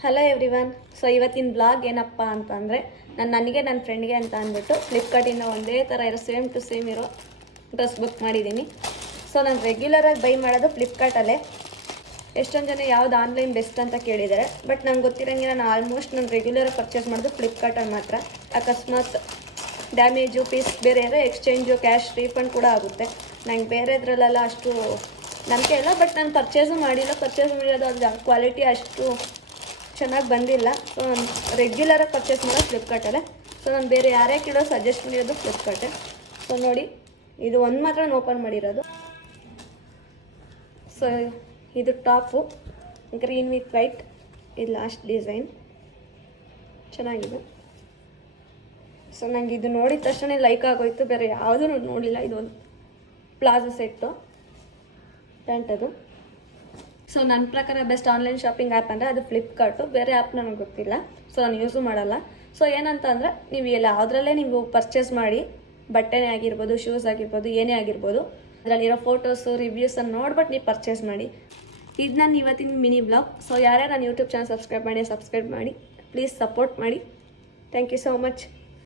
Hello everyone. So ಇವತ್ತಿನ blog ಏನಪ್ಪ ಅಂತಂದರೆ ನನಗೆ ನನ್ನ ಫ್ರೆಂಡ್ಗೆ ಅಂತ ಅಂದ್ಬಿಟ್ಟು ಫ್ಲಿಪ್ಕಾರ್ಟಿಂದ ಒಂದೇ ಥರ ಇರೋ ಸೇಮ್ ಟು ಸೇಮ್ ಇರೋ ಡ್ರೆಸ್ ಬುಕ್ ಮಾಡಿದ್ದೀನಿ. ಸೊ ನಾನು ರೆಗ್ಯುಲರಾಗಿ ಬೈ ಮಾಡೋದು ಫ್ಲಿಪ್ಕಾರ್ಟಲ್ಲೇ. ಎಷ್ಟೊಂದು ಜನ ಯಾವ್ದು ಆನ್ಲೈನ್ ಬೆಸ್ಟ್ ಅಂತ ಕೇಳಿದ್ದಾರೆ, ಬಟ್ ನಂಗೆ ಗೊತ್ತಿರೋಂಗೆ ನಾನು ಆಲ್ಮೋಸ್ಟ್ ನಾನು ರೆಗ್ಯುಲರಾಗಿ ಪರ್ಚೇಸ್ ಮಾಡೋದು ಫ್ಲಿಪ್ಕಾರ್ಟಲ್ಲಿ ಮಾತ್ರ. ಅಕಸ್ಮಾತ್ ಡ್ಯಾಮೇಜು ಪೀಸ್ ಬೇರೆ ಅಂದರೆ ಎಕ್ಸ್ಚೇಂಜು ಕ್ಯಾಶ್ ರೀಫಂಡ್ ಕೂಡ ಆಗುತ್ತೆ. ನಂಗೆ ಬೇರೆದ್ರಲ್ಲೆಲ್ಲ ಅಷ್ಟು ನಂಬಿಕೆ ಇಲ್ಲ, ಬಟ್ ನಾನು ಪರ್ಚೇಸು ಮಾಡಿರೋದು ಅದು ಕ್ವಾಲಿಟಿ ಅಷ್ಟು ಚೆನ್ನಾಗಿ ಬಂದಿಲ್ಲ. ಸೊ ನಾನು ರೆಗ್ಯುಲರಾಗಿ ಪರ್ಚೇಸ್ ಮಾಡೋದು ಫ್ಲಿಪ್ಕಾರ್ಟಲ್ಲೇ. ಸೊ ನಾನು ಬೇರೆ ಯಾರೇ ಕೇಳೋ ಸಜೆಸ್ಟ್ ಮಾಡಿರೋದು ಫ್ಲಿಪ್ಕಾರ್ಟೇ. ಸೊ ನೋಡಿ, ಇದು ಒಂದು ಮಾತ್ರ ಓಪನ್ ಮಾಡಿರೋದು. ಸೊ ಇದು ಟಾಪು ಗ್ರೀನ್ ವಿತ್ ವೈಟ್, ಇದು ಲಾಸ್ಟ್ ಡಿಸೈನ್ ಚೆನ್ನಾಗಿದೆ. ಸೊ ನನಗೆ ಇದು ನೋಡಿದ ತಕ್ಷಣ ಲೈಕ್ ಆಗೋಯ್ತು, ಬೇರೆ ಯಾವುದೂ ನೋಡಲಿಲ್ಲ. ಇದೊಂದು ಪ್ಲಾಜೋ ಸೆಟ್ಟು ಪ್ಯಾಂಟ್ ಅದು. ಸೊ ನನ್ನ ಪ್ರಕಾರ ಬೆಸ್ಟ್ ಆನ್ಲೈನ್ ಶಾಪಿಂಗ್ ಆ್ಯಪ್ ಅಂದರೆ ಅದು ಫ್ಲಿಪ್ಕಾರ್ಟು. ಬೇರೆ ಆ್ಯಪ್ ನನಗೆ ಗೊತ್ತಿಲ್ಲ, ಸೊ ನಾನು ಯೂಸು ಮಾಡಲ್ಲ. ಸೊ ಏನಂತ ಅಂದರೆ ನೀವು ಯಾವುದ್ರಲ್ಲೇ ನೀವು ಪರ್ಚೇಸ್ ಮಾಡಿ, ಬಟ್ಟೆನೇ ಆಗಿರ್ಬೋದು, ಶೂಸ್ ಆಗಿರ್ಬೋದು, ಏನೇ ಆಗಿರ್ಬೋದು, ಅದರಲ್ಲಿರೋ ಫೋಟೋಸು ರಿವ್ಯೂಸನ್ನು ನೋಡ್ಬಿಟ್ಟು ನೀವು ಪರ್ಚೇಸ್ ಮಾಡಿ. ಇದು ನನ್ನ ಇವತ್ತಿನ ಮಿನಿ ಬ್ಲಾಗ್. ಸೊ ಯಾರೇ ನನ್ನ ಯೂಟ್ಯೂಬ್ ಚಾನಲ್ ಸಬ್ಸ್ಕ್ರೈಬ್ ಮಾಡಿ, ಪ್ಲೀಸ್ ಸಪೋರ್ಟ್ ಮಾಡಿ. Thank you so much.